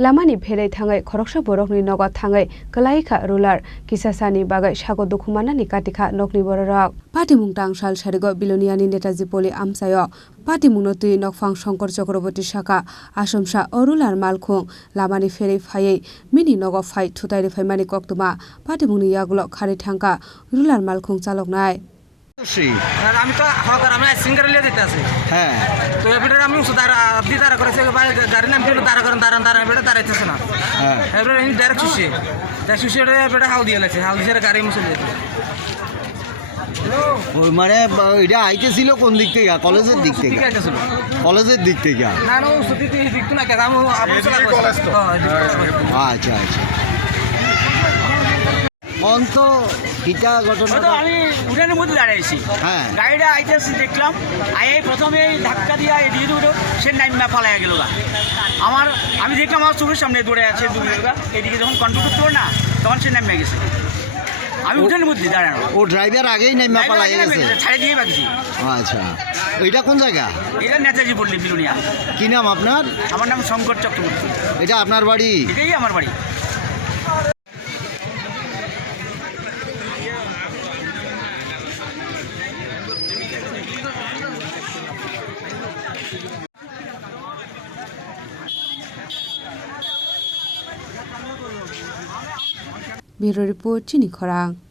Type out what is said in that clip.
Lamani Pere Tangai, Koroksa Borokni Noga Tangai, Kalaika Rular, Kisasani Bagai, Shago Dukumana Nikatika, Nokni Borok. Party Mungtang Shal Sharigo, Biloniani Netazipoli Amsayo, Party Munoti Nokfang Shankar Chakraborty Shaka, Ashamsha, Orular Malkung, Lamani Fere Faye, Mini Nogo Fight, Tutai Famani Koktuma, Party Muni Yaglo, Karitanka, Rular Malkung Saloknai. আমি তো hawker আমি singer লিয়ে দিতে আছি হ্যাঁ তো এবারে আমি সুদার আপনি তারা করেছে গাড়ি নাম দিল তারা করেন তারা এবারে দাঁড়াইতেছে না হ্যাঁ এবারে আমি ডাইরেক্ট সুশি তাই সুশিরে এবারে হাল দিয়ে লাগছে হাল দিয়ে গাড়ি মুছে দিয়েছে ওই মানে এটা আইতেছিল কোন দিক থেকে কলেজের দিক থেকে কলেজের দিক থেকে না না সুতি দিক তো না কেন আমি কলেজ তো আচ্ছা আচ্ছা অন্ত কিটা ঘটনা আমি উঠানের মধ্যে দাঁড়াইছি হ্যাঁ গাড়িটা আইতেছি দেখলাম আয়ে প্রথমে ধাক্কা দিয়ে দিয়ে দুটো সে নাইমা ফালাইয়া গেল আমি দেখলাম আমার চোখের সামনে দৌড়ে আছে এদিকে যখন কন্ট্রোল করতে পারে না তখন সে নাইমা গেছে আমি উঠানের মধ্যে দাঁড়ানো ও ড্রাইভার আগেই নাইমা ফালাইয়া গেছে ছাড়ে দিয়ে বাগছি আচ্ছা এটা কোন জায়গা এটা নেতাজি পল্লী বিলুনিয়া কি নাম আপনার আমার নাম শঙ্কর চক্রবর্তী এটা আপনার বাড়ি এটাই আমার বাড়ি Bureau Report Chini Khorang.